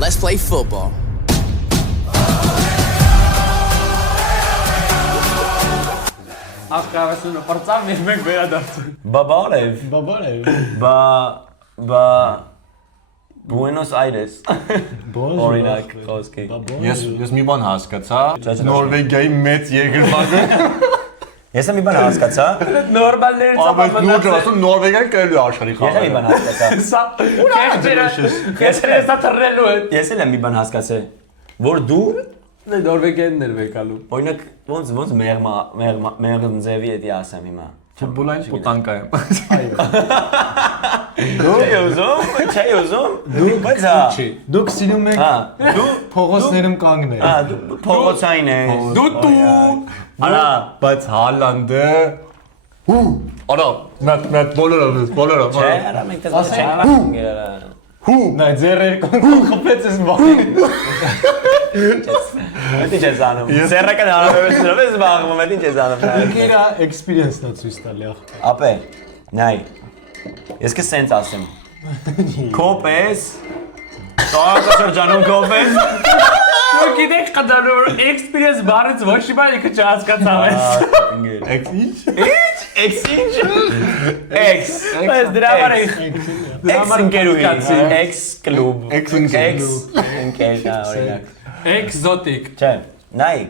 Let's play football. Ախկավասունը պրծավ մեր մենք վերադարձում։ Բաբարև։ Buenos Aires։ Օրինակ, խոսքի։ Ես մի բան հասկացա, Նորվեգիայի մեծ երկրպագը։ Ես մի բան հասկացա։ Նորմալներից Բայց նույնը ասում Նորվեգիան կերելու աշխարհի Ես մի բան հասկացա։ Սա քեզ թռելու է։ Ես էլ մի բան հասկացա, որ դու Նորվեգիան ներվեկալու։ օրինակ ոնց մեղձևի էդի ասեմ հիմա։ Ֆուտբոլային պուտանկա եմ։ Չէ ուզում, դու բայց հա։ Դուք սիրում եք Դու փողոցներում կանգնել։ դու փողոցային ես։ Դու Արա, Բայց Հալանդը Արա, մատ բոլորը։ չէ, արա մենք դες չենք։ Նա ձեռեր կոնքոն խփեց ես բախին։ Մենի չես անում։ Սերական հարաբերությունով ես զբաղվում, մենի չես անում։ Ինքերա experience-ն է ցույց տալի ախ։ Ապե, նայ։ Ես կը սենց ասեմ։ Կոպես։ Տարածաշրջանում կոպես։ Դու գիտեք կդարու experience բարից ոչ մի բան ինքը չհասկացավ ես։ X։ Բայց դրա համար X ընկերուհի, X կլուբ, X ընկեր։ ընկեր, օրինակ։ Exotic։ Չէ, նայ։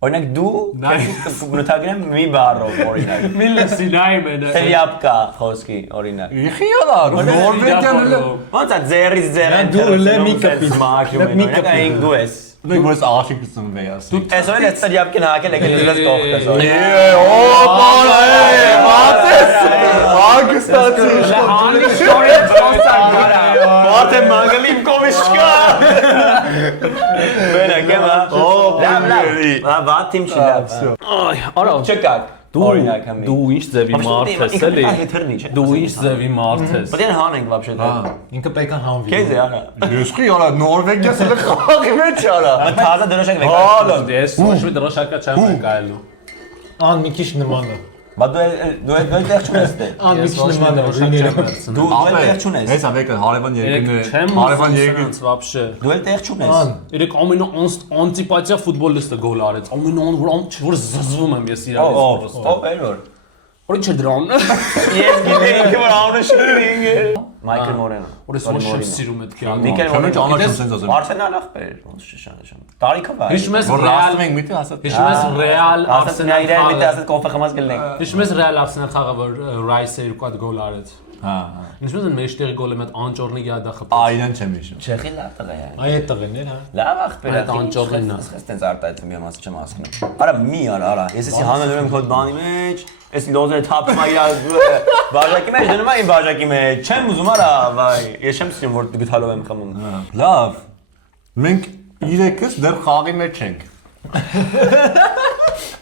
Օրինակ դու նոթագրեմ մի բառով օրինակ։ Միլսի նայմեն։ Տելյապկա խոսքի օրինակ։ Իխիալա, Նորվեգիան էլ Ոնց է ձերից ձերեն։ Դու լեմի կպի։ Մակրում են դու ես։ Մենք ոս աշիկ ծնվեի ասի։ Այսօր ես տելյապկին հակել եկել դրես կողքս։ Ագստացի։ Անի շորի ծոսան գարա։ Բաթե մանգալիմ կոմիշկա։ Բերեք եմա։ Լավ, վատ թիմ չի լավ։ Այ, արա Չկակ։ օրինակ դու ինչ ձևի մարդ ես էլի։ Դու ինչ ձևի մարդ ես։ Բայց հանենք вообще դա։ Ինքը պետք է հանվի։ Քեզ է արա։ Ես խի արա Նորվեգիաս էլ խաղի մեջ արա։ Թազա դրոշակ վեկա։ Հալա։ Ես ոչ մի դրոշակա չեմ եկայելու։ Ան մի քիչ նման է։ Բա դու այդտեղ չունես դե։ Ան մի քիչ նման է ռիներով։ Դու այդտեղ չունես։ Հեսա վեկը հարևան երկրն Չեմ հարևան երկրի вообще։ Դու այդտեղ չունես։ Ան Երեք ամենը անտիպատիա ֆուտբոլիստը գոլ արեց։ Ամենը որ զզվում եմ ես իրարից։ Ով էր որ։ Որի՞ չէ դրան։ Ես գիտեի որ անունը շփրինգ։ Մայքլ Մորենո։ Որս ոչ եմ սիրում այդ կյանքը։ Միկել Չեմ ճանաչում Մորենո։ սենց ասեմ։ Արսենալ ախպեր, ոնց չշանաչում։ Տարիքով է։ Հիշում ես Որ Ռեալ, ռաստում ենք միտի ասած։ հիշում ես Ռեալ Արսենալ իրար միտի Արսենալ։ ասած կոֆե խմած գլնենք։ Հիշում ես Ռեալ Արսենալ խաղը որ Ռայսը 2 հատ գոլ արեց։ Հա։ Ինչպես են մեջտեղի գոլը մեծ անճորնի գյադա խփեց։ Այդան չեմ հիշում։ Չեխի լավ տղա է։ այդ տղեներ հա։ Լավ ախպեր է։ Այդ անճոռնին է։ Ստենց արտայցում եմ ասած չեմ ասում։ Արա մի արա։ Ես էսի հանել եմ քո բանի մեջ։ Էս լոզը թափում է բաժակի մեջ դնում է իմ բաժակի մեջ։ Չեմ ուզում արա, վայ։ Ես չեմ սիրում որ գթալով եմ խմում։ Լավ։ Մենք իրեկս դեռ խաղի մեջ ենք։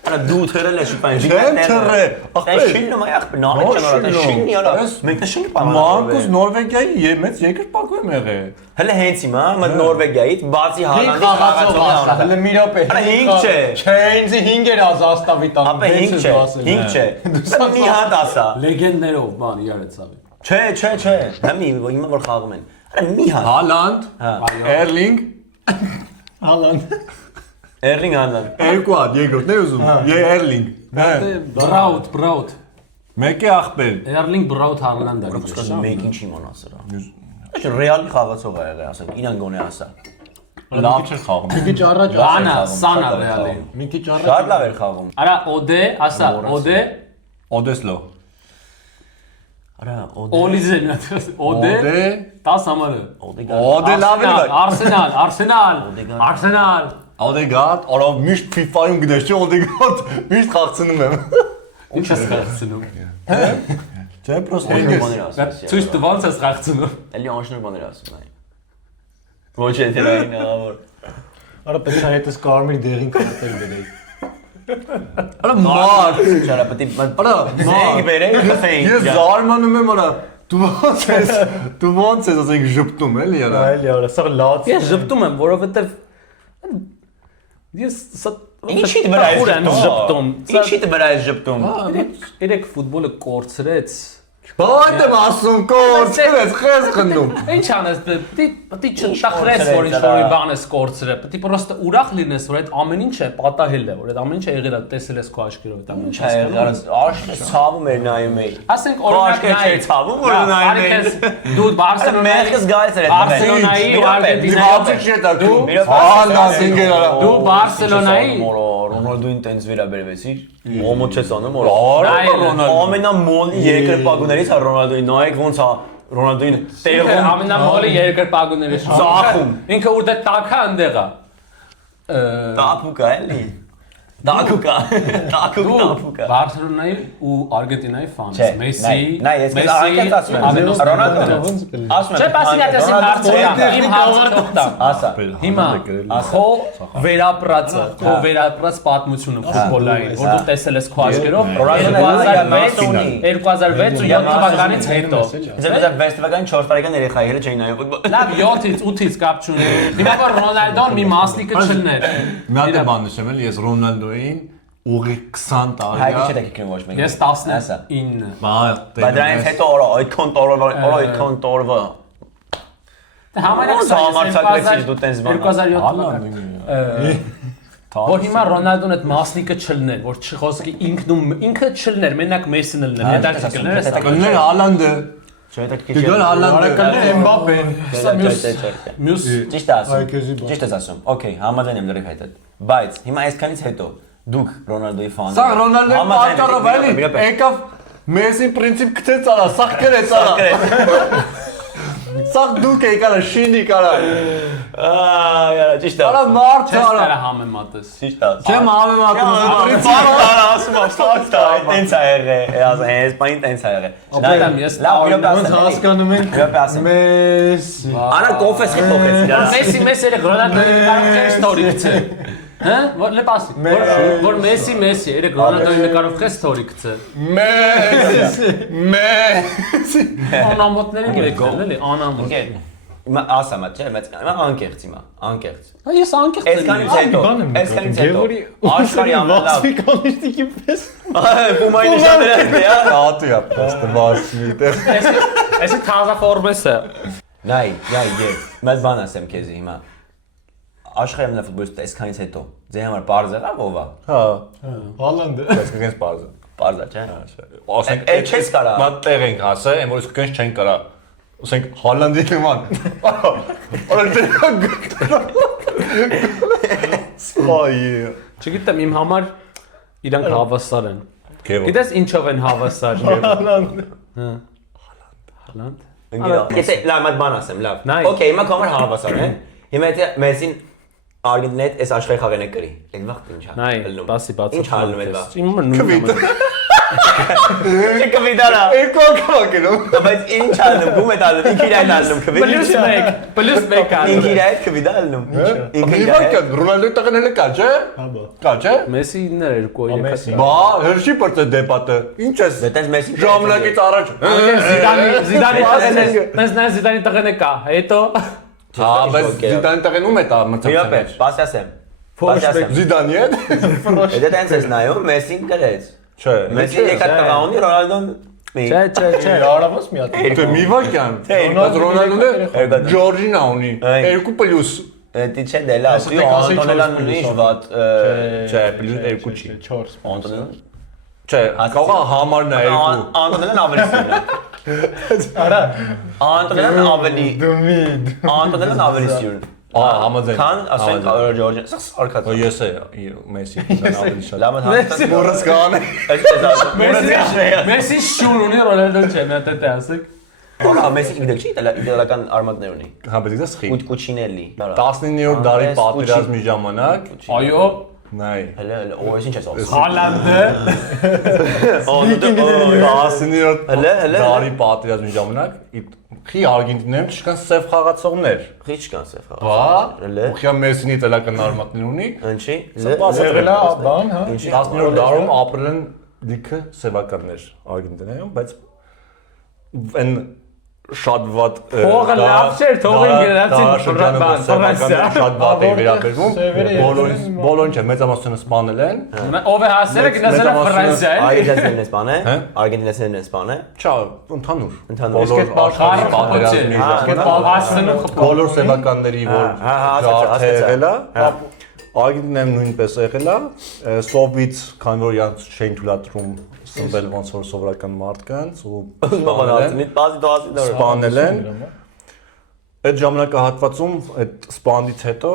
Արա դու թերել ես շուտան։ Չեմ թռե։ Ախպեր շիննում է ախպեր նորը չեմ արա շինի արա։ Մենք դա շինի պայման։ Մարկոս Նորվեգիայի մեծ երկրպագու եմ եղել։ Հələ հենց հիմա մտ Նորվեգիայից բացի Հալանդի խաղացողը Հələ մի րոպե։ Արա 5 չէ։ Չէ, ինձ 5 էր ազաստավի տանում։ Ապա 5 չէ, 5 չէ։ Մի հատ ասա։ Լեգենդներով բան իրարեցավ։ Չէ։ Համի հիմա որ խաղում են։ Արա մի հատ։ Հալանդ, Հա։ Էրլինգ, Հալանդ։ Էրլինգ Հալանդ։ երկու հատ երկրորդն է ուզում։ Էրլինգ։ Բրաուտ։ Մեկը ախպեր։ Էրլինգ Բրաուտ Հալանդը։ Ոսկոս մեկին չի իմանա սրա։ Այս ռեալի խաղացող է եղել, ասենք, իրան գոնե ասա։ Լավ չէ խաղում։ Մի քիչ առաջ Բանա, Սանա Ռեալի։ մի քիչ առաջ Շատ լավ էր խաղում։ Արա Օդե, ասա, Օդե, Օդեսլո։ Արա Օդե։ Օլիզեն, Օդե, 10 համարը։ Օդե լավ է։ Արսենալ։ Օդեգատ, օր միշտ FIFA-ում գնաց, չէ՞ Օդեգատ, միշտ խաղցնում եմ։ Ինչ ես խաղացնում։ Չէ, պրոստը Օշնոր ես։ բաներ ասում։ Ցույց տու ոնց ես խաղացնում։ Էլի օշնոր բաներ ասում այն։ Ոչ եթե այն ավոր։ Արա պետք է հետս կարմիր դեղին կարտել դրեի։ Արա մարդ։ Շարա պետք է Արա զենք բերենք խփեինք։ Ես զարմանում եմ արա։ Դու ոնց ես ասենք ժպտում էլի արա։ Այլի արա, սա լաց։ Ես ժպտում եմ, որովհետև ես Ինչի՞ վրա ես ժպտում։ Ինչի՞ վրա ես ժպտում։ Երեք ֆուտբոլը կորցրեց, Բանտ եմ ասում կորցրես, խես խնդում։ Ինչ անես, պետք է չտախրես, որ ինչ-որ բան ես կորցրել, պետք է պրոստը ուրախ լինես, որ այդ ամեն ինչը պատահել է, որ այդ ամեն ինչը եղել է, տեսել ես քո աչքերով այդ ամեն ինչը։ Աշտը ցավում էր նայում էի։ Ասենք օրինակ նայ ցավում որ նայում էի։ Դու Բարսելոնայի Մեղքս գալիս էր այդ։ Բարսելոնայի ու Արգենտինայի դու Բարսելոնայի Ռոնալդոին տենց վերաբերվեցիր։ Ոմոչ ես անում որ ամենամոլի երկրպագուներից է Ռոնալդոին նայեք ոնց է Ռոնալդոին տեղում ամենամոլի երկրպագուներից ծախում ինքը ուր դե տակա ընդեղա տապուկա էլի Տակուկա Բարսելոնայի ու Արգենտինայի ֆան ես Մեսի նայ ես անկեղծ ասում եմ Ռոնալդոն ասում եմ չէ պասիգատեսի հարցը իմ հարցը թողտա ասա հիմա քո վերապրած պատմությունը ֆուտբոլային որ դու տեսել ես քո աչքերով 2006 ու 7 թվականից հետո Ձեր վեստիվական 4 տարեկան երեխաները չէին նայում ֆուտբոլ լավ 7-ից 8-ից կապ չունի հիմա որ Ռոնալդոն մի մասնիկը չլներ Մի հատ բան նշեմ էլ ես Ռոնալդոին ուղի 20 տարի Հայկի չէ դեկին ոչ մեկ Ես 19 Բայց դրանից հետո այդքան տորվա Համարյա համարցակվեցիր դու տենց բան 2007 Որ հիմա Ռոնալդոն այդ մասնիկը չլներ, որ չխոսքի ինքը չլներ, մենակ Մեսին լներ, հետաքրքրներ է։ կլներ Հալանդը Չէ, դա Գյուղ Հալանդը Կլներ Էմբապեն։ Մյուս Ճիշտ ես ասում։ Okay, համաձայն եմ դրեք այդ։ Բայց հիմա այսքանից հետո դուք Ռոնալդոյի ֆան Սա Ռոնալդոյի պատճառով էլի եկավ Մեսի պրինցիպ գցեց արա, սա գրեց արա։ Սա դուք եկարա շինի կարա։ Ճիշտ է։ Արա մարդ չես արա։ կարա համեմատես։ Ճիշտ է։ Չեմ համեմատում։ Ասում եմ, տենց է եղել, այս բանին տենց է եղել։ Ես Ոնց հասկանում ենք Մեսի։ Արա կոֆեսի փոխեցի։ Մեսի Ռոնալդոյի կարող է ստորի գցե։ Հա? Որ լեպասի։ Որ Մեսի, երեք Ռոնալդոյի նկարով քեզ ստորի գցե։ Մեսի։ Անամոթներին եկել էլի, անամոթ։ Հիմա ասա մա, չէ, մեծ անկեղծ հիմա, անկեղծ։ Ես անկեղծ եմ։ Այսքանից հետո աշխարհի ամենալավ Ասֆիկանիստիկի պես։ Պումայի նշանները է, Ատի է, պաստը վասմի տեղ։ Էսի թազա ֆորմեսը։ Նայ, մեծ բան ասեմ քեզ հիմա։ Աշխարհի ամենա ֆուտբոլիստը այսքանից հետո ձեր համար բարձ եղավ ով է։ Հա, Հալանդը։ ես կգնց բարձը։ Բարձա, չէ։ Ասենք, Այդ չես կարա։ Մա տեղ ենք ասա, այն որ իսկույն չեն կարա։ Ասենք Հալանդի նման։ Արա դե Սպայի։ Չգիտեմ, իմ համար իրանք հավասար են։ Քեվո։ Գիտես ինչով են հավասար։ Հալանդը։ Հալանդ։ Եթե լավ մատ բան ասեմ, լավ։ Նայ։ Okay, հիմա կամար հավասար է։ Հիմա եթե Մեսին Արգենտինայից այս աշխարհի խաղերը կրի։ Այդ վաղ ինչ է։ Նայ, ելնում։ բասի բացի։ Ինչ հալնում այդ վաղ։ Իմ նույնը։ Կվիդալա։ Երկու անգամ գնում։ Բայց ինչ հալնում, գում է դալում, ինքն իր հալնում, կվիդալ։ +1 կա։ Ինքն իր կվիդալնում։ Իվական Ռոնալդոյի տղեն հələ կա, չէ։ Կա, չէ։ Մեսին էր երկու եկած։ Բա, հրշի պրծե դեպատը։ Ինչ ես։ Դες Մեսին։ Ժամանակից առաջ։ Զիդանի Զիդանի տղեն կա։ Հետո Հա, բայց Զիդանի տղեն ում է տա Իրապես, մրցակցել։ բաս ասեմ։ Զիդանի հետ։ Եթե տենց ես նայում, Մեսին կրեց։ Չէ։ Մեսին եկած տղա ունի, Ռոնալդոն Չէ։ Հարավոս մի հատ։ Թե մի վարքյան։ Ռոնալդոն Ռոնալդոն Ջորջինա ունի 2+։ Դի չէ դելա, դու Անտոնելան ունի շվատ։ Չէ, +2 չի։ 4։ Անտոնելան։ Չէ, կարող համարն է 2։ Անտոնելան ավելի սիրուն է։ Արա։ Անտոնելան ավելի։ Դումիդ։ Անտոնելան ավելի սիրուն։ Համաձայն։ Քան ասենք Ջորջը, սա արքած։ Ես է Մեսի ավելի շատ։ Լավ հաստատ։ Մորս կան։ Այսպես ասում։ Մեսի շուն ունի Ռոնալդոն չէ, մի հատ է ասեք։ Ո՞ր Մեսի գիտեք չի, իտալական արմատներ ունի։ Հա, բայց դա սխի։ Կուչինելի։ 19-րդ դարի պատերազմի ժամանակ Այո, նայ Հələ, օ, ես ինչ ես ասում։ Հալանդը 19-րդ Հələ։ դարի պատերազմի ժամանակ խի Արգենտինայում չկան սև խաղացողներ։ Քիչ կան սև խաղ։ Բա, Հələ։ ուխյա Մեսինի իտալական արմատներ ունի։ Ինչի։ Եղելա բան, հա։ 19-րդ դարում ապրել են լիքը սևականներ Արգենտինայում, բայց այն շատ վատ Փողը լավ չէր, թողին գնացին Ֆրանսիա շատ վատ է վերաբերվում բոլորին չէ մեծամասնությունը սպանել են ով է հասել գնացել Ֆրանսիա Արգենտինացիներն են սպանել Արգենտինացիներն են սպանել չա ընդհանուր բոլոր սեվականների որ ջարդ եղել է Արգենտինայում նույնպես եղել է սովից քանի որ իրանք չէին թույլատրում սնվել ոնց որ սովորական մարդկանց ու սպանել են այդ ժամանակահատվածում այդ սպանդից հետո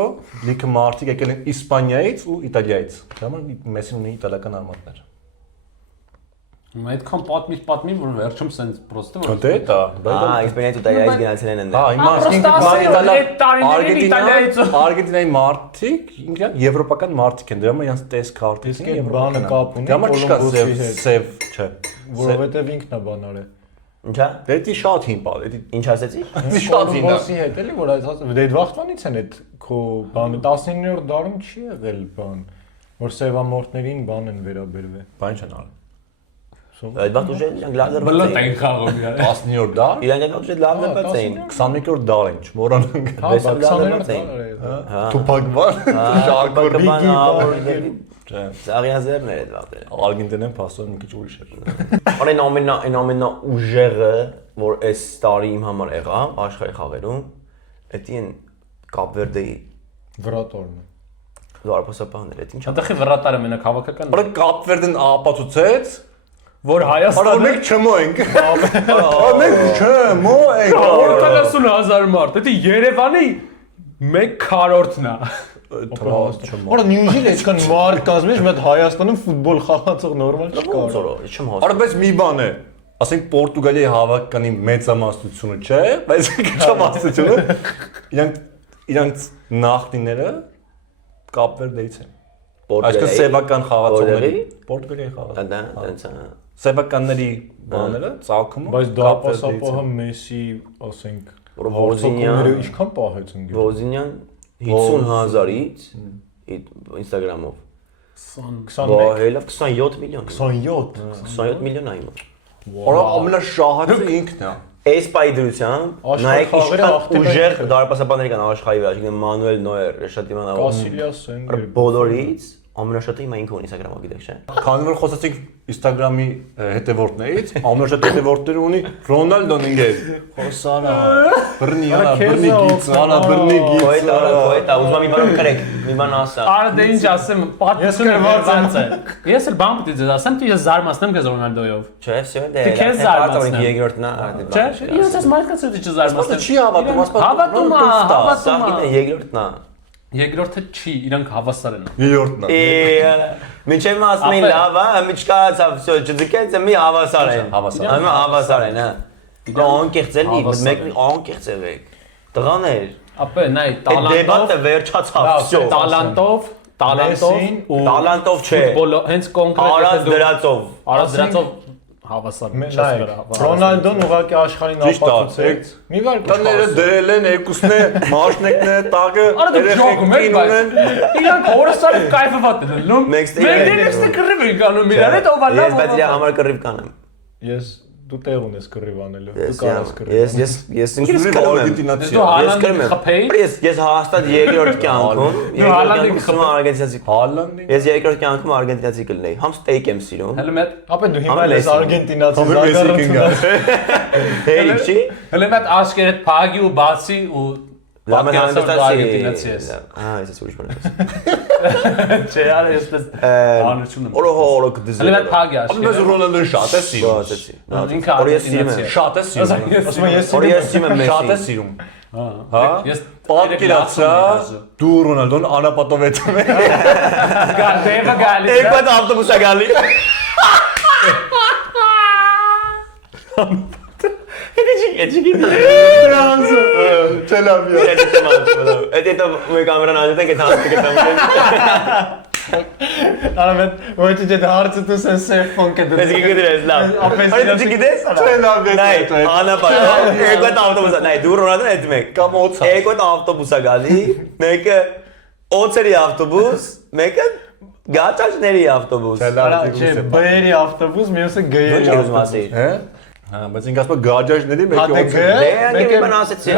լիքը մարդիկ եկել են Իսպանիայից ու Իտալիայից դրանով Մեսին ունի իտալական արմատներ Այդքան պատմի որ վերջում սենց պրոստը որ դե դա Իսպանիայից Իտալիայից գնացել են այնտեղ Արգենտինայի մարդիկ ինքն եվրոպական մարդիկ են դրա համար իրանց տեսք արդյունքն Իսկ բանը կապ ունի դրա համար չկա սև չէ որովհետև ինքն է բան արել Ինչա Դա շատ հին բան է Ինչ ասեցի շատ հին է Բոսի հետ էլի որ այդ դե վախտանից են այդ քո բանը 19-րդ դարում չի եղել բան որ սևամորտներին բան են վերաբերվել բան չեն արել Այդ բան ուժը իրանք լավ դրված բլոտ էին են խաղում իրար 19-րդ դար Իրանք այդ ուժը լավ դրված էին 21-րդ դար են չմոռանանք հա 20-րդ դարը Թուփակ բան շարքոր Զարիազերն էր այդ վաղտերը Արգենտինան փաստորեն մի քիչ ուրիշ էր Այն ամենաուժեղը որ այս տարի իմ համար եղավ աշխարհի խաղերում դա են Կապվերդեի վրատորն Զարփոսապաններ դա ինչ Այդտեղի վրատարը մենակ հավաքական Բայց Կապվերդեն ապացուցեց որ Հայաստանը մենք չմո ենք մենք չմո ենք 40000 մարդ դա Երևանի 1/4-ն է Որը Նյուզիլենդը այսքան մարդ կազմի, մեծ Հայաստանում ֆուտբոլ խաղացող նորմալ չկա։ Չեմ հասկանում։ Արա բայց մի բան է, ասենք Պորտուգալիայի հավաքականի մեծամասնությունը չէ, բայց քչամասնությունը իրանք նախնիները Կապվերդեից են։ Այսինքն սեվական խաղացողների Պորտուգալիայի խաղացող։ Սեվականների բաները ցալքումը բայց դա պասապահը Մեսի, ասենք, Ոզինյանը ինչքան պահեց ընկեր։ Ոզինյան 50000-ից Instagram-ով 21 27 միլիոն 27 միլիոն այո Արա ամենաշահացը ինքն է Այս պայդրությամբ նայեք ինչքան ուժեղ դարպասապանների կան աշխարհի վրա այսինքն Մանուել Նոյեր, Ռեշատ Իվանովը Կասիլիաս են բոլորից ամենաշատը հիմա ինքը ունի Instagram-ը գիտեք չէ Քանի որ խոսացինք Instagram-ի հետևորդներից, ամենաշատ հետևորդները ունի Ռոնալդոն ինգեր։ Խոսանա, բռնի գիծ, բռնի գիծ։ Պոետա, ուզում եմ մի բան կրեք, մի բան ասա։ Արա դե ինչ ասեմ, պատմությունը վերված է։ Ես էլ բան պետք է ասեմ, դու ես զարմացնեմ քեզ Ռոնալդոյով։ Չէ, всё, դե։ Քեզ զարմացնեմ։ Երկրորդն է։ Չէ, ես ես մարդկանց հետ չզարմացնեմ։ Չի հավատում, Հավատում է, Սա գիտեն երկրորդն է։ Երկրորդը չի, իրանք հավասար են։ Երրորդն է։ Մինչև ասում են լավ է, մի չկարացավ, всё, չձգեց, մի հավասար են։ Հավասար են, հա։ Անկեղծ էլի, մեկ անկեղծ եղեք։ Տղաներ։ Ապա նայ, Դեբատը վերջացավ, всё։ Տալանտով Տալանտով չէ։ Ֆուտբոլը հենց կոնկրետ Արած դրածով։ Արած դրածով հավասար չէ։ Ռոնալդոն ուղղակի աշխարհին ապացուցեց։ Մի վար Տները դրել են երկուսն է, մաշնեկն է, տակը, երեխեքին ունեն։ Իրանք օրսալ կայֆված են, լում։ Մենք դերեստը կռիվ ենք անում իրար հետ ով ալավ։ Ես բայց իր համար կռիվ կանեմ։ Ես դու տեղ ունես կռիվ անելու։ Դու կարաս կռիվ։ Ես ինքս կռիվ արգենտինացի։ Դու Հալանդին խփեի։ Ես հաստատ երկրորդ կյանքում, Հալանդին արգենտինացի։ Հալանդին։ Ես երկրորդ կյանքում արգենտինացի կլինեի։ Համ ստեյք եմ սիրում։ Հələ մետ Ապա դու հիմա ես արգենտինացի Հերիք չի։ հələ մետ աշկերտ փագի ու բացի ու արգենտինացի ես։ Ես ուրիշ բան եմ։ Չէ, արա ես դες անություն եմ։ Օրո կդզել։ Հələ մետ փագի Բայց աշկերտ։ Ռոնալդոն շատ է սիրում։ Ինքը արգենտինացի է։ Շատ է սիրում։ Ասում եմ ես Ես եմ Շատ է Մեսսի։ սիրում։ Հա։ Ես Պատկերացա դու Ռոնալդոն անապատովեցում է։ Գալդեվը գալի։ Եկված ավտոբուսա գալի։ Эти Չելավիա։ Это мы камера նայում ենք այդ հասկացում։ Արամետ ոչինչ այդ հարցը դու սեֆ ֆոնկը դու։ Ես գիտես լավ։ Այդ գիտես։ Չելավիա։ Նայ, անապատով, եկոտ ավտոբուսա, նայ, դու Ռոնալդոն այդ մեկ։ Կամ օծա։ Եկոտ ավտոբուսա գալի, մեկը օծերի ավտոբուս, մեկը գաճաճների ավտոբուս։ Արա չէ, բերի ավտոբուս, մյուսը գերի Ոչ ուզում ավտոբուս։ ասեի։ Հա։ Հա, բայց ինքս բա գաջաջների մեկը ոնց է։ Դե անգամ ասեցի։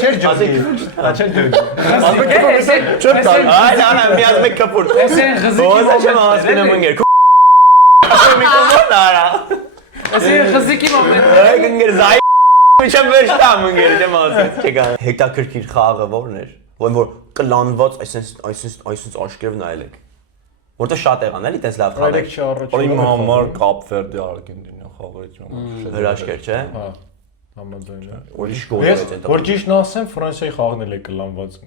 Չէր ջոկի։ Չէր ջոկի։ Այ արա միած մեկ կապուր։ Էսեն խզիկի Ո՞նց չեմ հասկանում ընկեր։ Մի կոմոդ արա։ Էսեն խզիկի մոմենտ։ Այ ընկեր զայ չեմ վերջտամ ընկեր չեմ ասած։ Չեկա։ Հետաքրքիր խաղը ո՞րն էր։ Ոնց որ կլանված այսպես աշկերով նայել եք։ Որտե շատ եղան էլի տես լավ խաղեր։ Երեք չառաջ։ Իմ համար Կապ Վերդի Արգենտինա խաղերից իմ Հրաշքեր չէ։ Հա։ Համաձայն եմ։ Ուրիշ գոլեր են։ Որ ճիշտ ասեմ, Ֆրանսիայի խաղն էլ է կլանված։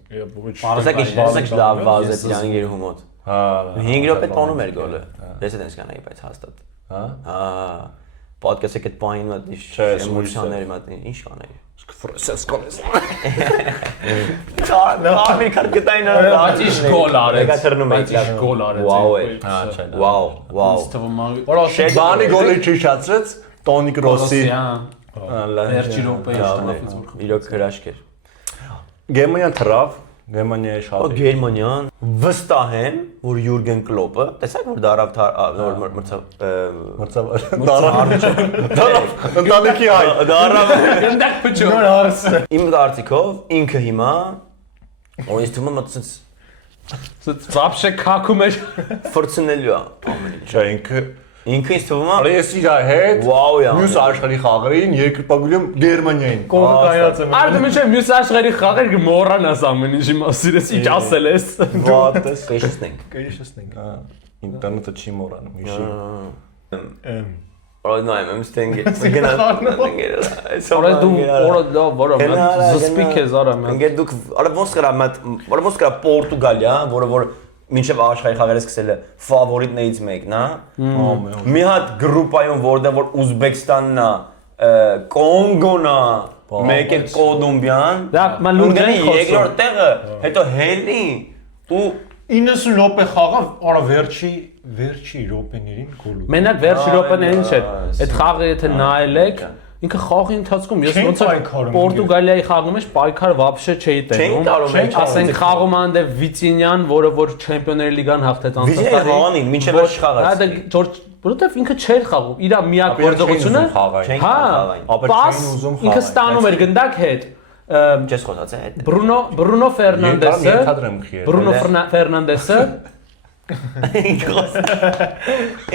Պարզակ լավ վազեց իրան գերու մոտ։ Հա։ 5 րոպե տոնում էր գոլը։ Ես էլ ես կանայի, բայց հաստատ։ Հա։ Հա։ Պոդքասթը կդ պայն մատնի էմոցիաների մատնի ինչ կանայի։ Ֆրանսիասկոնես։ Ամեն քան կտային Բայց իշ գոլ արեց։ Գաթրնում է։ Իշ գոլ արեց։ Վաու է։ Հա, չէ։ Վաու։ Ստվում է։ Բանի գոլի չիշացրեց Տոնի Կրոսի։ Վերջի րոպեի Իրոք հրաշքեր։ Գերմանիան թռավ, Գերմանիայի Ո շատ։ Գերմանիան վստահ եմ, որ Յուրգեն Կլոպը, տեսակ որ դարավ նոր մրցավ Դարավ ընտանիքի հայ։ դարավ Գնդակ փչո։ Նոր հարցը։ իմ դարձիկով ինքը հիմա օրինս թվում է մտածած Ծապշե քակում էր։ ֆորցնելու է ամեն ինչ։ Չէ, ինքը Ինքը ինձ թվում է արի ես իր հետ Վաու է։ մյուս աշխարհի խաղերին երկրպագուլում Գերմանիային։ Կողը կայացել եմ։ Արդյոք միշտ մյուս աշխարհի խաղեր կմոռանաս ամեն ինչի մասին, ես ինչ ասել ես։ Վատես։ Կեշնենք։ Կայշնենք։ Հա, ինտերնետը չի մոռանում, հիշի։ Օրինակ եմ ստենգե։ Որը դու որը դա որը զսպիկ ես արա մեն։ Ինքը դուք արա ոնց կրա Պորտուգալիա, որը մինչև աշխարհի խաղերը սկսել է ֆավորիտներից մեկն է։ Մի հատ գրուպայում որտեղ որ Ուզբեկստանն է, Կոնգոն է, մեկը Կոլումբիան։ Դա մալուրդեն երկրորդ տեղը, հետո հելի ու 90 րոպե խաղավ, արա վերջի րոպեներին գոլ։ Մենակ վերջի րոպեներին չէ։ Այդ խաղը եթե նայել եք, ինքը խաղի ընթացքում ես ոնց է Պորտուգալիայի խաղում մեջ պայքար вообще չէի տենում։ Ասենք խաղում անդե Վիցինյան, որը որ Չեմպիոնների լիգան հաղթեց Վիցինյան հողանին մինչև վերջ խաղաց։ Հա դա Ջորջ, որովհետև ինքը չէր խաղում։ Իր միակ գործողությունը պաս ինքը ստանում էր գնդակ հետ։ Չես խոսացել այդ։ Բրունո Ֆերնանդեսը Ենթադրեմ քիչ։ Բրունո Ֆերնանդեսը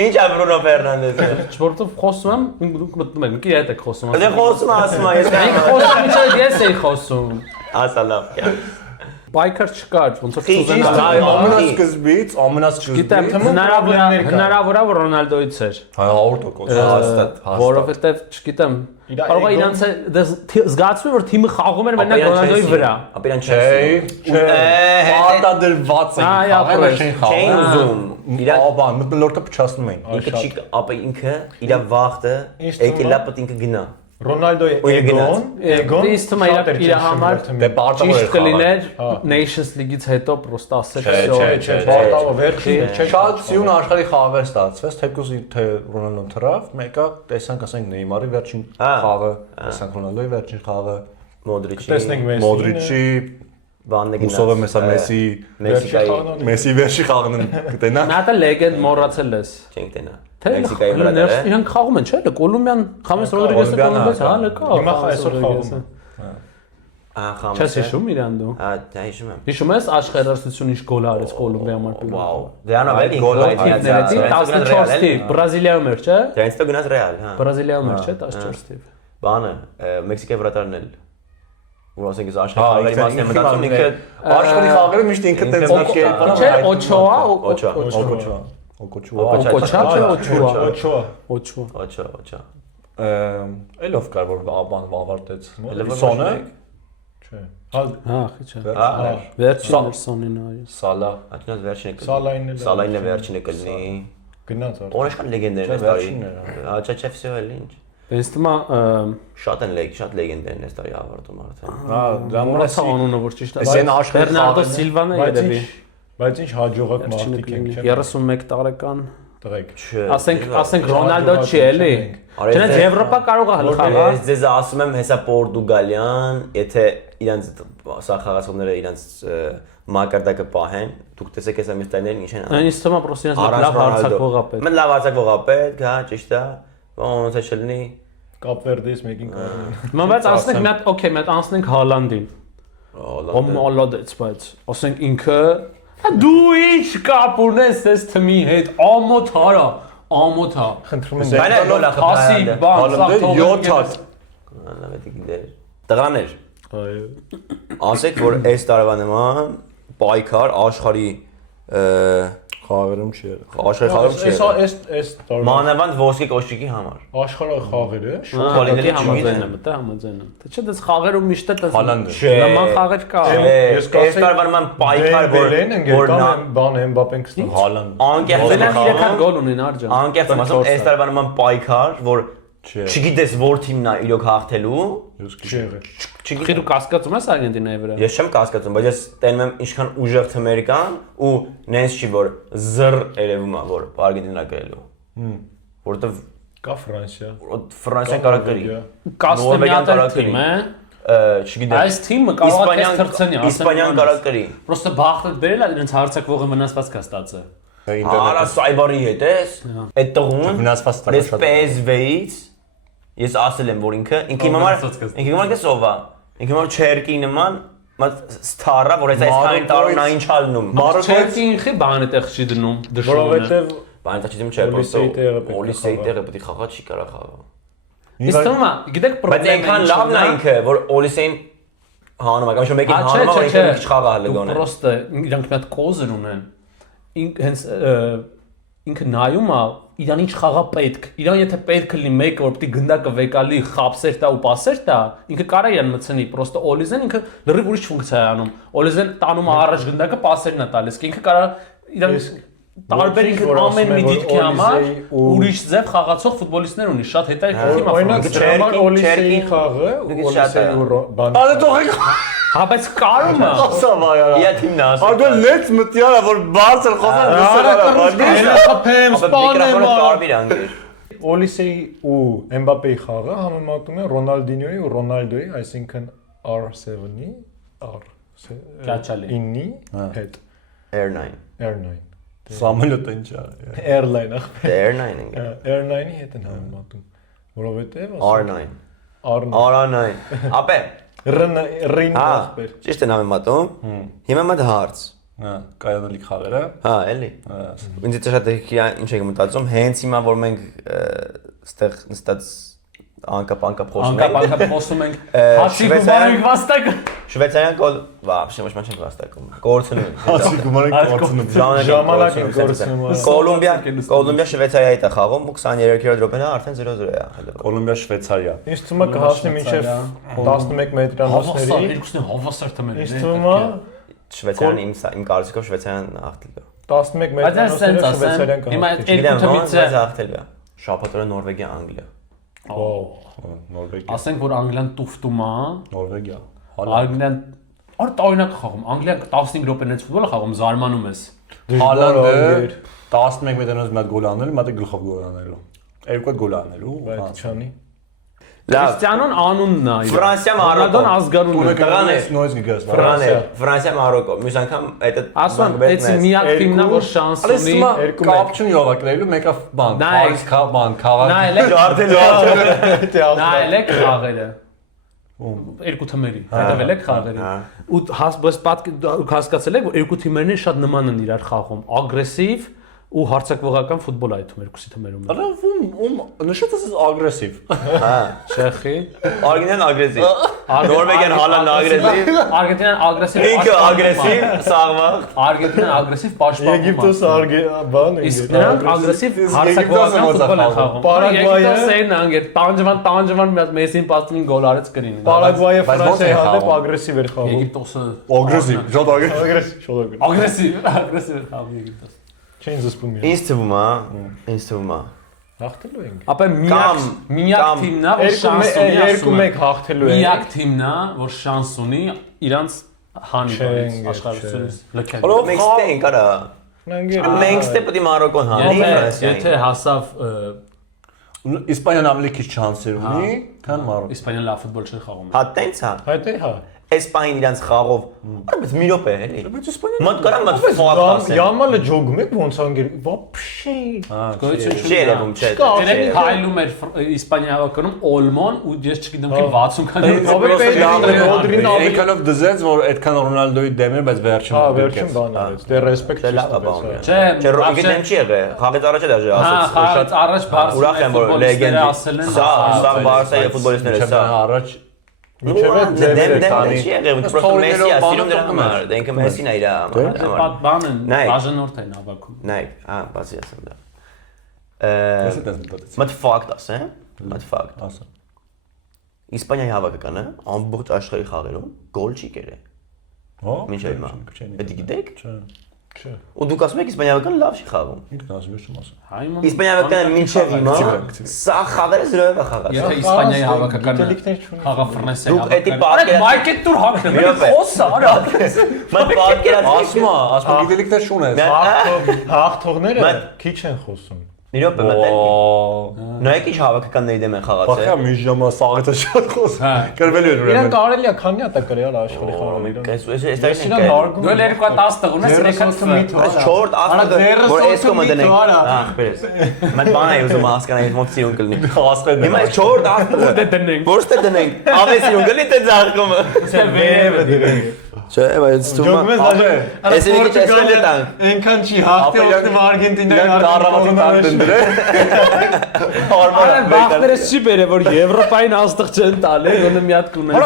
Ինչ է Բրունո Ֆերնանդեսը։ Որովհետև խոսում եմ, դուք մտնում եք, ինքի հետ եք խոսում։ Դե խոսում ասում ես։ Ինքը խոսում չէ, ես էի խոսում։ Ասա լավ։ Պայքար չկար, ոնց որ Խիճ Ամենասկզբից Գիտեմ, հնարավոր է որ Ռոնալդոից էր։ 100% Հաստատ։ Որովհետև, չգիտեմ, կարող է իրանց զգացում որ թիմը խաղում էր մենակ Ռոնալդոյի վրա։ Ապա իրան Չէ, պատադրված է խաղը շեն Չէին խաղը։ ուզում։ Իրան մտնոլորտը փչացնում էին։ Ինքը չի, ապա ինքը իր վախտը եկելա պետք ինքը գնա։ Ռոնալդոյի էգոն Իսկ թվում է իր համար Դե պարտավոր ճիշտ կլիներ Nations League-ից հետո պրոստը ասել Չէ, պարտավոր վերջի չէ։ Շատ սիրուն աշխարհի խաղեր ստացվեց, թեկուզ թե Ռոնալդոն թռավ, մեկը տեսանք ասենք Նեյմարի վերջին խաղը, տեսանք Ռոնալդոյի վերջին խաղը, Մոդրիչի բանն է Ուսովը մեսա Մեսի վերջի խաղն կտենա։ Նա դա լեգենդ մոռացել ես։ Չենք տենա։ Թե Մեքսիկայի վրա դեռ է։ իրանք խաղում են, չէ՞, Կոլումբիան Խամես Ռոդրիգեսը Կոլումբիաց հա լկա։ Հիմա այսօր խաղում են։ Ահա։ Չես հիշում իրան դու։ Հա, դա հիշում եմ։ Հիշում ես աշխարհարսություն ինչ գոլ արեց Կոլումբիայի համար։ Վաու։ Դրանով էլ գոլը 14 թիվ, Բրազիլիայում էր, չէ՞։ Դրանից հետո գնաց Ռեալ, հա։ Բրազիլիայում էր, չէ՞, 14 թիվ։ Բանը, Մեքսիկայի վրատարն էլ։ Ու ասենք ես աշխարհի խաղերի մասին մտածում ինքը Աշխարհի խաղերը միշտ ինքը տենց Չէ, Օչոա, Օչա։ Էլով կար որ բան ավարտեց։ Սոնը։ Չէ։ Հա, չէ։ Վերջին Սոնին այո։ Սալա։ Աչնած վերջինը կլինի։ Սալայինն էլ Սալայինը վերջինը կլինի։ գնաց արդեն։ Օրիշ կան լեգենդներ այս տարի։ Աչա չէ, всё էլ ինչ։ Ես թվում Շատ լեգենդներ են այս տարի ավարտում արդեն։ Հա, դա մոռացա անունը որ ճիշտ է։ Այսեն աշխարհի Բեռնարդո Սիլվան է երևի։ Բայց ինչ հաջողակ մարդիկ են, չէ՞։ 31 տարեկան։ Տղեկ։ Ասենք Ռոնալդո չի էլի։ Չնայած Եվրոպա կարող է հլխաղա։ Ես ձեզ ասում եմ, հեսա Պորտուգալիան, եթե իրանց սա խաղացողները իրանց մակարդակը պահեն, դուք տեսեք հեսա մստայներն ինչ են անում։ Ինձ թվում է պրոստինաս լավ հարցակվող է պետք։ Մենք լավ հարցակվող է պետք, հա, ճիշտ է։ Ոնց է չլինի։ Կապվերդից մեկին կարող։ Բայց անցնենք մի հատ, օքեյ, մի հատ անցնենք Հալանդին։ Մոլոդեց, բայց ասենք ինքը դու ինչ կապ ունես այս թմի հետ, ամոթ արա, ամոթ հա։ Խնդրում եմ։ Բայց այդ լոլա Հասի բան, սա 7 հատ։ Տղաներ։ Ասեք որ այս տարվա նման պայքար աշխարհի Խաղերում չի եղել։ աշխարհի խաղերում չի եղել։ Այս տարվա Մանավանդ ոսկե կոշիկի համար։ աշխարհի խաղերը Խաղերների համաձայն եմ, դա համաձայն եմ։ Թե չէ դες խաղերում միշտ է դες Հալանդը։ նման խաղեր կա։ Այս տարվա նման պայքար որ նա բան Էմբապեն կստա։ Հալանդ։ անկեղծ եմ 3 գոլ ունեն արջան։ անկեղծ եմ ասում այս տարվա նման պայքար որ չգիտես որ թիմն է իրոք հաղթելու Չէ։ Դու կասկածում ես Արգենտինայի վրա։ Ես չեմ կասկածում, բայց ես տենում եմ ինչքան ուժեղ թմեր կան ու նենց չի որ զր երևում է որ Արգենտինա կրելու։ Որովհետև Կա Ֆրանսիա։ Ֆրանսիան կարող կրի։ Կասնեմիատը թիմ է։ Չգիտեմ։ Այս թիմը կարող է քեզ թրցնի, Իսպանիան կարող կրի։ Պրոստը բախտը բերել է իրենց հարցակվողը վնասված կստացը։ Արա Սայբարի հետ ես։ Այդ տղուն Վնասված այս PSV-ից ես ասել եմ որ ինքը համար կսովա։ Ինքը համար չերկի նման ստարա որ այս այն տարոնա ինչ ալնում։ Չերկի ինքը բան է տեղ չի դնում դժվարը։ Որովհետև Բանը չի դեմ չէ, պրոստը Օլիսեի տեղը պետք է խաղա չի կարա խաղա։ Իսկ թվում է, գիտեք Բայց այնքան լավն է ինքը, որ Օլիսեին հանում է, կամ շո մեկին հանում է, որ ինքը քիչ խաղա հալեգոն է։ Պրոստը իրանք մի հատ կոզեր ունեն։ Հենց ինքը նայում է, իրան ինչ խաղա պետք։ Իրան եթե պետք լինի մեկը, որ պետք է գնդակը վեկալի, խապսեր տա ու պասեր տա, ինքը կարա իրան մցնի, պրոստը Օլիզեն ինքը լրիվ ուրիշ ֆունկցիա է անում։ Օլիզեն տանում է առաջ գնդակը, պասերն է տալիս։ Ինքը կարա իրան տարբեր ինքը ամեն մի դիտքի համար ուրիշ ձև խաղացող ֆուտբոլիստներ ունի, շատ հետաքրքիր է։ Օրինակ Չերման Օլիսեի խաղը, Օլիսեի բան։ Ալե թողեք։ Հա բայց կարում է։ Ասավ այա։ Իա թիմն է ասում։ Արգո լեց մտյալա որ բարձր խոսած Արա խփեմ, սպանեմ։ Կարբիր անգեր։ Օլիսեի ու Էմբապեի խաղը համեմատում են Ռոնալդինյոյի ու Ռոնալդոյի, այսինքն R7-ի, R9-ի հետ։ R9։ R9 Սամոլյոտը ինչ է։ Airline-ը։ R9 է։ Airline-ի հետ են համեմատում, որովհետև R9։ R9 R9։ Ապե Ռին ախպեր։ Ճիշտ են համեմատում։ Հիմա մտ հարց։ Հա, կայանալի խաղերը։ Հա, էլի։ Ինձ շատ է ինչ եք մտածում, հենց հիմա որ մենք այստեղ նստած անկապ խոսում ենք հացի գումարեք վաստակը Շվեյցարիան գոլ вообще ոչ ման չեն վաստակում կորցնում Հացի գումարեք կորցնում ժամանակ են կորցնում Կոլումբիա Շվեյցարիայի հետ է խաղում ու 23-րդ րոպեին արդեն 0-0 է Կոլումբիա Շվեյցարիա Ինչ թվում է կհասնի մինչև 11 մետրանոցների երկուսն հավասար թմեր Ինչ թվում է Շվեյցարիան իմ կարծիքով Շվեյցարիան հաղթել է 11 մետրանոցները Շվեյցարիան հիմա կհասնի երկու թմից է հաղթել է շաբաթօրը Նորվեգիա Անգլիա Նորվեգիա ասենք որ Անգլիան տուֆտում է Նորվեգիա Անգլիան տարօրինակ խաղում Անգլիան 15 րոպեներից ֆուտբոլ է խաղում զարմանում ես Հալանդը 11 մետրանոց մի հատ գոլ անել, մի հատ գլխով գոլ անելու։ Երկու գոլ անելու։ Բայց չանի Քրիստիանոն անունն է Ֆրանսիա Ռոնալդոն ազգանունն է Տղաներ նույնս գգաս։ Ֆրանսիա Մարոկո մյուս անգամ այդ ասում էս միակ թիմն է որ շանս ունի Կապ չունի ողակներելու, մեկը բան, բան, քաղաք։ Նայել եք խաղերը երկու թիմերի հետևել եք խաղերը ու հասկացել եք որ երկու թիմերն շատ նման են իրար խաղում ագրեսիվ ու հարցակվողական ֆուտբոլ այդ երկուսի թիմերում Արա ում նշեցես ագրեսիվ։ Հա, Չեխի Արգենտինան ագրեսիվ։ Նորվեգիան Հալանդն ագրեսիվ։ Արգենտինան ագրեսիվ Ինքը ագրեսիվ, սաղվա։ Արգենտինան ագրեսիվ պաշտպանում։ Եգիպտոսը բան է Իսկ նրանք ագրեսիվ հարցակվողական ֆուտբոլ են խաղում։ Պարագվայը անգետ տանջվան մի հատ Մեսին 15 գոլ արեց կրին։ Պարագվայը Ֆրանսիայի հանդեպ ագրեսիվ էր խաղում։ Եգիպտոսը Ագրեսիվ, շատ ագրեսիվ ագրեսիվ խաղում Եգիպտոս։ Չէին զսպում իրեն։ Ինձ թվում է։ Հաղթելու ենք։ Ապա միակ թիմն է, որ շանս ունի, 2-1 հաղթելու ենք։ միակ թիմն է, որ շանս ունի իրանց հանի աշխարհությունից լքել։ Մենք ստենք արա։ Մենք ստե պետք է Մարոկոն հանի Ֆրանսիային։ Եթե հասավ Իսպանիան ավելի քիչ շանսեր ունի, քան Մարոկը։ Իսպանիան լավ ֆուտբոլ չի խաղում։ Հա տենց հա։ Հայտե հա։ Էսպանիան իրանց խաղով, բայց մի րոպե էլի։ Մոտ կարամ մոտ ֆոկս։ Յամալը ջոգում եք ոնց անգեր։ Ոփշի։ Չի երևում չէ։ Երեք հայլում էր Իսպանիա հավաքանում Օլմոն ու ես չգիտեմ թե 60 քանի Այնքանով դզեց, որ այդքան Ռոնալդոյի դեմ էր, բայց վերջին։ Հա, վերջին բան արեց։ Դե ռեսպեկտ Լավ բան։ Չէ, Չէ, ռոկի դեմ չի եղել։ Խաղից առաջ է դաժե հա, ասած։ խաղից առաջ Ուրախ եմ որ ֆուտբոլիստները ասել են։ Սա Բարսայի ֆուտբոլիստները սա։ Առաջ Դեմ չի եղել, պրոստը Մեսսի է սիրում դրա համար, դա ինքը Մեսսին է իր համար։ Բան են, բաժանորդ են հավաքում։ Նայեք, բացի ասեմ դա։ Մտ ֆակտ ասեմ, մտ ֆակտ։ Ասա։ Իսպանիայի հավաքականը ամբողջ աշխարհի խաղերում գոլ չի կերել։ Հա։ Մինչև հիմա։ Դա գիտեք։ Չէ։ Ու դուք ասում եք Իսպանիայի հավաքականը լավ չի խաղում։ Ինքն ասում եմ ասում։ Հայմոն։ Իսպանիայի հավաքականը մինչև հիմա սա խաղերը զրոյով է խաղացել։ Եթե Իսպանիայի հավաքականը խաղա Ֆրանսիայի հավաքականը։ Մայքետ տուր հակնեմ։ Խոսա, արա։ Մտ պատկերացրու։ Ասма գիտելիքներ չունես։ հաղթողները քիչ են խոսում։ Նիրոպե մտել։ Նայեք ինչ հավաքականների դեմ են խաղացել։ Բախա մի ժամը սաղեցը շատ խոս։ Կրվել էր Իրեն ուրեմն։ կարելի է քանի հատ կրել աշխարհի խաղերում։ Այս Իրեն հարգում։ Դու 210 տեղ ունես 3 չորդ ասնը որ էսկոմը դնենք։ Ահ, բերես։ Մտ բան է ուզում հասկանալ ոնց սիրուն կլինի։ Հասկանում։ Հիմա չորդ ասնը դե դնենք։ որտե դնենք։ Ավեսիուն գլի թե ձախկումը։ Չէ, վերևը դրենք։ Չէ, բայց Ջոգմես դաժե։ Էս ինչ էսկոմը տան։ Այնքան չի հաղթի օգտվում Արգենտինայի Կարավատը տան դրե։ Արմեն բախտերս չի բերե որ Եվրոպային աստղ չեն տալի, ոնը մի հատ կունես։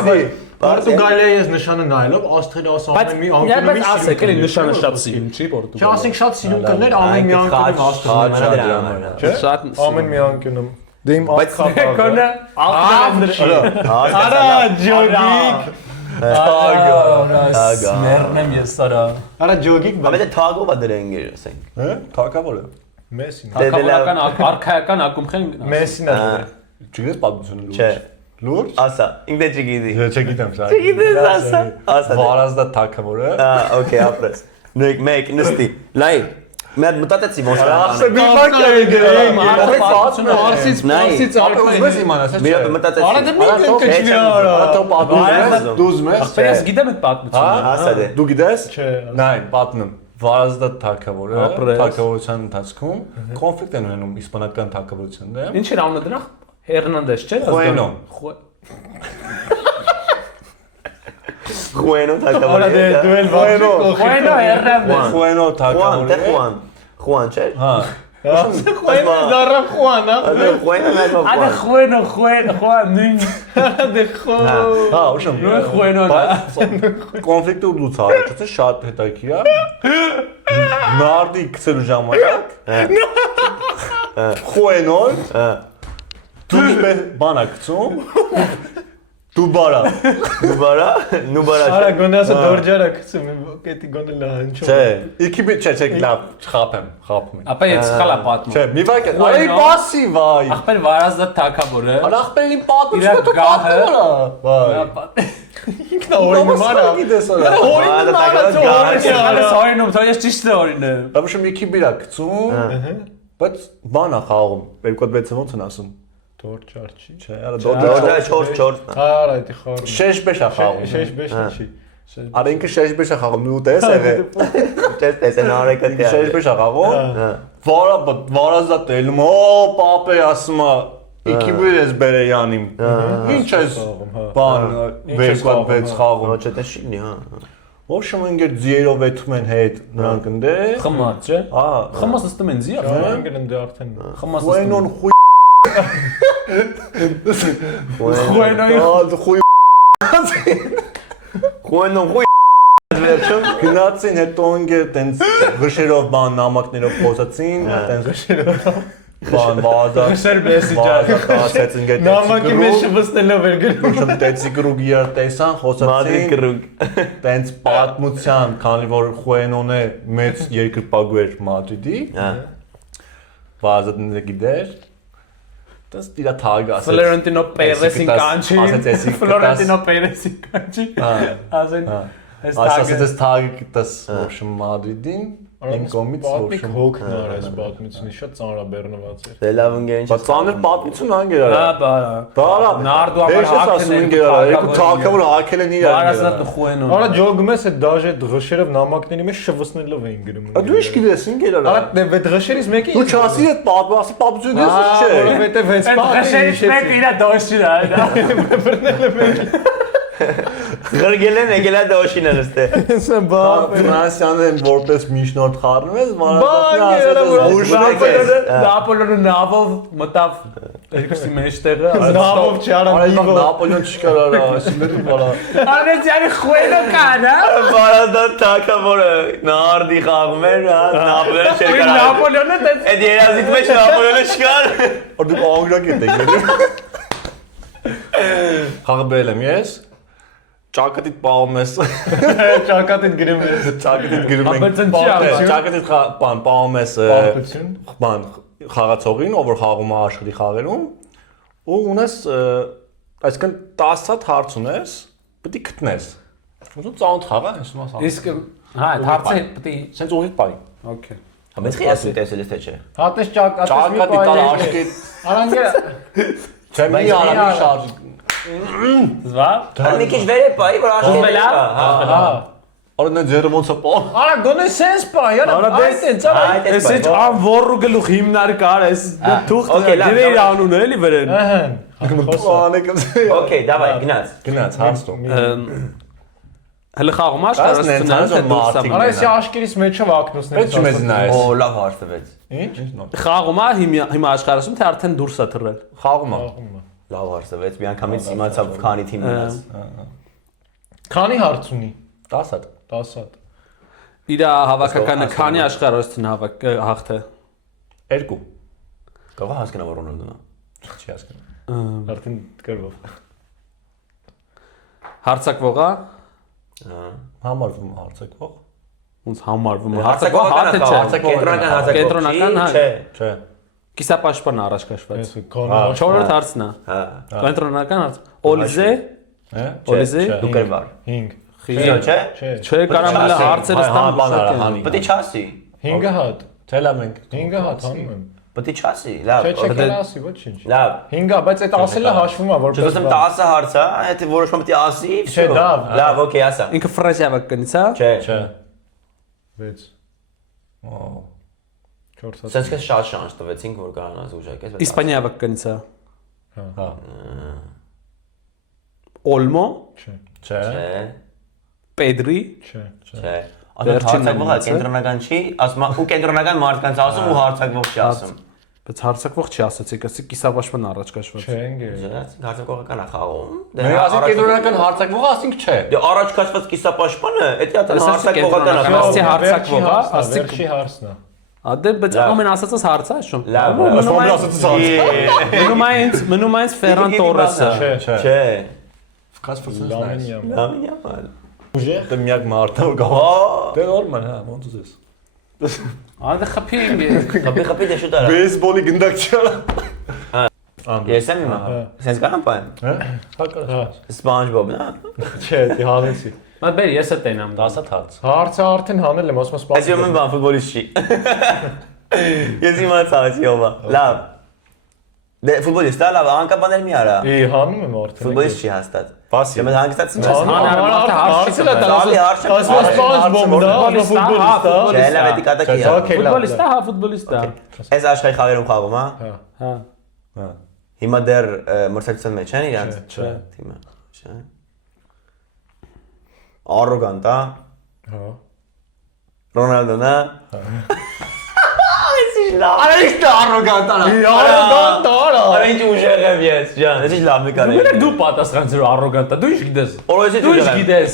Պորտուգալիայի ես նշանը նայելով աստղերը ասում են մի անկյունի ասեք, էլի նշանը շատ սիրուն չի Պորտուգալիա։ Չէ, ասենք շատ սիրուն կներ ամեն մի անկյունում աստղը։ Չէ, շատ Ամեն մի անկյունում։ Դե իմ բայց կոնը ալտանդրի։ Արա ջոգիկ։ Ագա։ Մեռնեմ ես արա։ Արա ջոգիկ։ Բայց դա թագով է դրեն գեր ասենք։ Հա, թակավոր է։ Մեսին։ Թակավորական արքայական ակումբն Մեսին է։ Չգիտես պատմությունը լուրջ։ Չէ։ Լուրջ։ Ասա, ինձ չգիտի։ Չգիտեմ սա։ Չգիտես ասա։ Ասա։ Վարազդա թակավոր է։ Okay, ապրես։ Մեկ նստի։ Լայ։ Մեր մտածեցի ոնց է։ Ասա մի բան կա գրել։ Արսից Ուզում իմանաս, չէ։ Մի մտածեցի։ Արա դե մի կնկչնի արա։ Ատո պատմում դուզում ես։ Ես գիտեմ այդ պատմությունը։ Ասա դե։ Դու գիտես։ Չէ։ Նայ, պատմում։ Վարազդա թակավորը Ապրես։ թակավորության ընթացքում կոնֆլիկտ են ունենում իսպանական թակավորության դեմ։ Ինչ էր անունը դրա։ Հերնանդես չէ՞։ Խուենո։ Խուենո Արա թակավորը։ դե դու էլ Խուենո։ Խուենո Հերնանդես։ Խուենո թակավորը։ Խուան չէ։ Հա։ Խուենո դարա խուան, հա։ Խուենը նայ բա։ Ադե Խուեն նույն։ Դե խո։ Հա, ուշում։ Նույն Խուենոն է։ Կոնֆլիկտը ուլուց առաջացել շատ հետաքրքիր է։ Նարդի գցելու ժամանակ Խուենոն դու բանա գցում Դուբարա նուբարա Արա գոնասը դորջարա գցում եմ, կետի գոնը լանչո։ Չէ, իքի չէ, լավ, խափեմ։ Ապա ես սխալ եմ պատմում։ Չէ, մի վայր, այ բասի վայ։ Ախպեր Վարազդա թակավորը։ Ախպերին պատմությունը Իրա դու գահը։ պատմում վայ։ Ինքնա օրինը մարա։ Գիտես արա։ Օրինը Ես օրինում, թող ես ճիշտ է օրինը։ Լավշում իքի բիրա գցում, բայց բանա խաղում, 2-6 ոնց են ասում։ Դորջարչի։ Չէ, արա Դորջա 4 Արա դի խառը։ Շեշ բեշա խաղում։ Շեշ բեշնի չի։ Արա ինքը շեշ բեշա խաղում, ու տես եղե։ Չես տեսեն արեկը դե։ Շեշ բեշա խաղում։ Վարազդա տելում, օ, պապե ասում է, իքի բիր ես բերեյանիմ։ Ինչ ես բան 2-6 խաղում։ Ոչ դա շինի, հա։ Ոშում ինգեր ձիերով էթում են հետ նրանք ընդ է։ Խմած չէ։ Ահա։ Խմած նստում են ձիա։ Անգլն դե արդեն։ Խմած Խուենոն խույ։ Խուենոյի խույ։ Խուենոն խույ վերջում Գնացին հետո ինգեր տենց գշերով բան նամակներով խոսացին, տենց գշերով բան վազա։ Գշեր մեսիջը։ Ասեցին ինգեր Նամակի մեջ վստելով էր գրում։ Ուշում տեցի կրուգ իր տեսան Մադրի խոսացին։ կրուկ։ Տենց պատմության, քանի որ Խուենոն է մեծ երկրպագու էր Մադրիդի։ Հա։ Վազա դե գիտեր։ Տես դիրա թագ ասեց։ Ֆլորենտինո Պերեսին կանչի։ Ասեց էսի։ Ֆլորենտինո Պերեսին կանչի։ Հա։ Ասեն Ասած էս թագը դες ոբշեմ Մադրիդին Ինկոմից Պատմիկ հոգն արես պատմությունի շատ ծանրաբեռնված էր։ Դե լավ ընկերն Բայց ծանր պատմություն անգեր արա։ Բարա։ Նարդու համար ասում ընկեր արա, երկու թակավոր հակել են իրար։ Բարասնա խուեն։ Արա ջոգում ես այդ դաժե դղշերով նամակների մեջ շվսնելով էին գրում։ Դու ի՞նչ գիտես ընկեր արա։ Արա դե դղշերից մեկը Դու չասի այդ պատմություն ես չէ։ որովհետև հենց Խշերից մեկը իրա դոշին է։ Գրգել են եկել է դոշին էստե։ Սա բա Ֆրանսիան որպես միջնորդ խառնում ես, Նապոլեոնը նավով մտավ երկուսի մեջտեղը։ նավով չարան Այո, Նապոլեոն չկար արա, այսինքն բարա։ Արմենիայի խուենը կան, հա։ Բարադան թակավորը նարդի խաղում էր, հա, Նապոլեոնը չէր կարա։ Նապոլեոնը տես Այդ երազիք մեջ Նապոլեոնը չկար։ Որ դու անգրակ եք Խաղը բերել եմ ես։ Ճակատիդ պահում ես։ ճակատիդ գրում ես։ Ճակատիդ գրում Բայց ենք։ ընչի Ճակատիդ բան պահում ես Պարտություն։ բան խաղացողին, ով որ խաղում է աշխարհի խաղերում, ու ունես այսինքն 10 հատ հարց ունես, պետք է գտնես։ Ուզում ծանոթ խաղա, ասում ես։ Իսկ հա, հարցը պետք է Սենց ուղիղ բայ։ Okay։ Բայց խի ասում տեսել ես թե չէ։ Հատես ճակատից Ճակատիդ տալ աշկի։ Արանջե Չէ, մի արամի շարժ։ Զվա։ Մի քիչ վեր է բայ, որ աշխարհի։ հա Օրինա ձերը ոնց է պահ։ Արա գոնե sense պա, яра այդ է, ծառա։ Էս ինչ անվորու գլուխ հիմնար կար, էս թուղթ դեր իր անունը էլի վրեն։ Okay, давай, գնաց։ Գնաց, հարց տու։ Հələ խաղում աշկարաստնան Արա էսի աշկերից մեջով ակնոցներից։ Պետք չմեզ նայես։ Օ, լավ հարց տվեց։ Ինչ։ խաղում է հիմա աշկարասում թե արդեն դուրս է թռել։ Խաղում է։ Լավ հարց տվեց, մի անգամից իմացավ քանի թիմ ունես։ Քանի հարց ունի։ 10 հատ։ 10 հատ։ Իր հավաքականը քանի աշկարասություն հաղթե։ 2։ Կարող հասկանա որ Ռոնալդոն է։ Չի հասկանում։ Արդեն գրվով։ Հարցակվողա Համարվում հարցակվող։ ոնց համարվում է Հարցակվող հարցը չէ կենտրոնական հարցակվող։ Կենտրոնական, հա։ Չէ։ Չէ։ կիսապաշտպան առաջ կաշված Էս քոնը։ 4-րդ հարցն է Հա։ կենտրոնական հարց Օլիզե Հա։ Օլիզե Դու կրվար։ 5։ Չէ։ չէ կարամ էլ հարցերը ստան հանի։ Պետք է չասի։ 5 հատ։ Թելամենք։ 5 հատ հանում եմ։ Պետք է չասի։ Լավ։ Չէ, կասի, ոչինչ։ Լավ։ 5-ա, բայց այդ ասելը հաշվում է որպես։ Չգիտեմ 10 հարց է, այդ որոշումը պետք է ասի։ Չէ, լավ։ Լավ, օքեյ, ասա։ ինքը ֆրազիա կնից հա Չէ։ Չէ։ 6։ Ո։ 4 հատ։ Սենց շատ շանս տվեցինք, որ կարողանաս ուժարկես։ իսպանիա կնից հա Հա։ Օլմո Չէ, Չէ։ Չէ։ Պեդրի չէ։ Չէ։ Այդ հարցակվողը կենտրոնական չի, ասում ու կենտրոնական մարդկանց ասում ու հարցակվող չի ասում։ բայց հարցակվող չի ասացի կասի կիսապաշտպան առաջ կաշված Չէ, ընկեր։ Հարցակվողը կան է խաղում։ Մենք ասենք կենտրոնական հարցակվող ասենք չէ։ Դե առաջ կասված կիսապաշտպանը, դա հարցակվողական է Ասի խաղում։ հարցակվող, հա, ասի Վերջի հարցն է։ Ադե բայց ամեն ասածս հարց է շուն Լավ։ Ասում ասած հարց։ մնում այնց Ֆերան Տորեսը Չէ։ Չէ։ Կաս ֆորսնս։ Լամին Լամին Ուժեղ դե միակ մարդը որ գա։ Դե նորմալ, հա, ոնց ուզես։ Ադե խփին Խփի դե շուտ արա։ Բեյսբոլի գնդակ չարա։ Ես եմ հիմա։ Սենց կանամ պայեմ։ Հա։ Հա կարա։ SpongeBob, նա։ Չէ, դի հանեցի։ Բայց բեր ես է տենամ 10 հատ հարց։ Հարցը արդեն հանել եմ, ասում եմ Այս յոմն բան ֆուտբոլիստ չի։ Ես իմացա յոմա։ Լավ։ Դե ֆուտբոլիստ է, լավ, անկապաներ մի արա։ Ի հանում եմ արդեն։ Ֆուտբոլիստ չի հաստատ։ Բասի։ Դե հանգստացին չես։ Հարցը Լավի հարց է։ ասում SpongeBob-ը դա ֆուտբոլիստ է։ Չէ, լավ էդի կատակի է։ Okay, լավ։ ֆուտբոլիստ է հա ֆուտբոլիստ է Այս աշխարհի խաղերում խաղում, հա։ հա Հա։ Հիմա դեռ մրցակցության մեջ են իրանց։ Չէ։ Թիմը։ Չէ։ Arrogant, հա։ Հա։ Ռոնալդոն, հա։ Արա ինչ արոգանտ արա։ Արոգանտ արա։ Արա ինչ ուժեղ եմ ես, ջան։ Ես ինչ լավ մի կանեի։ Դու դու պատասխանցիր առոգանտ է դու ինչ գիտես Օրոյսի դու ինչ գիտես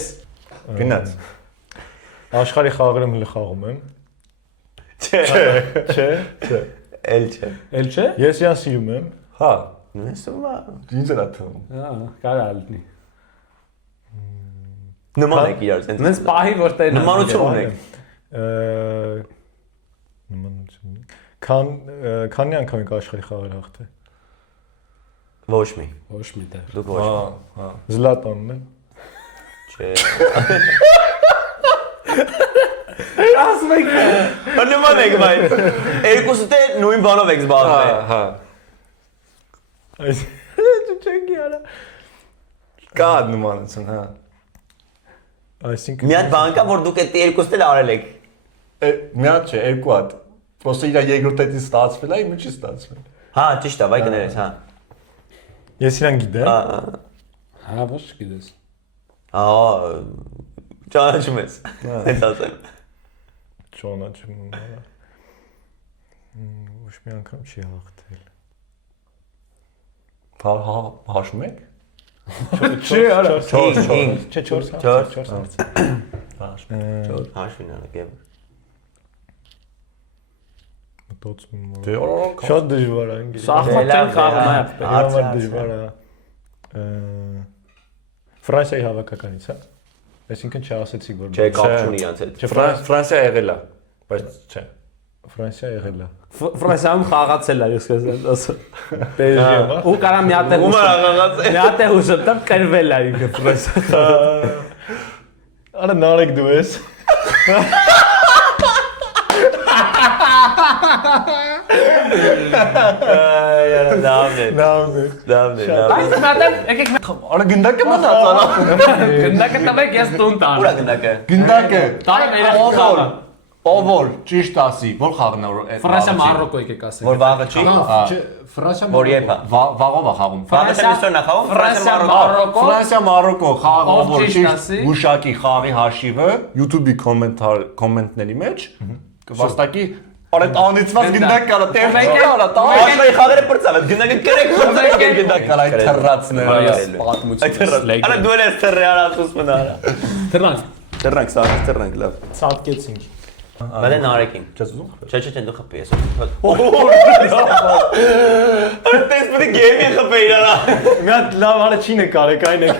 Գնաց։ Աշխարհի խաղերում հենց խաղում եմ։ Չէ։ Չէ։ Էլ չէ։ էլ չէ Ես իրան սիրում եմ։ Հա։ Նեսումա։ Ինչ է դա թվում։ հա կարա լինի Նման եք իրար, սենց։ նենց պահի որ տեն Նմանություն ունեք։ Նմանություն։ Քանի անգամ եք աշխարհի խաղեր հաղթել։ Ոչ մի։ ոչ մի դեր Դուք ոչ։ Հա։ Զլատանն է։ Չէ։ ասում եք։ Նման եք բայց երկուսը դե նույն բանով եք զբաղվել։ Հա։ Այս չենք իարա։ Կա նմանություն, հա։ Այսինքն Մի հատ բան կա, որ դուք այդ երկուսն էլ արել եք։ Մի հատ չէ, երկու հատ։ Պրոստը իր երկրորդ հետից ստացվել է, իմը չի ստացվել։ Հա, ճիշտ է, վայ կներես, հա։ ես իրան գիտեմ։ Հա, ոչ գիտես։ Ահա, ճանաչում ես։ Այդ ասեմ։ Ճանաչում եմ։ Ոչ մի անգամ չի հաղթել։ Հաշում եք։ Չի, արա։ 4 Չէ, 4 հաշվին անգամ։ Մտածում եմ։ Դե օրոնք Շատ դժվար է անգամ։ Շախմատային խաղում է։ Համար դժվար է։ Ֆրանսիայի հավաքականից, հա։ Այսինքն չասեցի որ Չէ, կապ չունի իրանց հետ։ Ֆրանսիա եղել է, բայց չէ։ Ֆրանսիա եղել է։ Ֆրանսիայում խաղացել է, ես ասում։ PSG-ում, հա։ Ու կարա մի հատ է Ում աղաղացել։ մի հատ է հուշում, տամ կրվել է ինքը Ֆրանսիա։ Արա նարեկ դու ես։ Լավն է։ Լավն է։ Լավն է։ Բայց մատան եկեք Արա գնդակը մնաց արա։ գնդակը տվեք ես տուն տան։ Ուրա գնդակը։ Գնդակը։ Տանը մեր խաղը։ Ովոր, ճիշտ ասի, որ խաղն է որ Ֆրանսիա Մարոկո եկեք ասեք։ Որ վաղը չի։ Ֆրանսիա Որ երբ է։ վաղով է խաղում։ Վաղը տենիսորն է խաղում։ Ֆրանսիա Մարոկո։ Ֆրանսիա Մարոկո խաղը Ով որ ճիշտ ճիշտ ասի։ գուշակի խաղի հաշիվը YouTube-ի կոմենտների մեջ կվաստակի Արդ անիծված գնդակ կարա տեղ կարա տա Աշխարհի խաղերը պրծավ, այդ գնդակը կրեք պրծավ գնդակ կարա թռածներ պատմություն։ Արա դու ես թռի արա ասուս մնա արա։ Դրանք Թռնանք, սա թռնանք լավ։ ցածկեցինք։ Մալե նարեկին։ Չես ուզում Չէ, դու խփի ես։ Այդպես պետք է գեյմի խփեի արա։ Մի հատ լավ արա չի նկարեք այն է։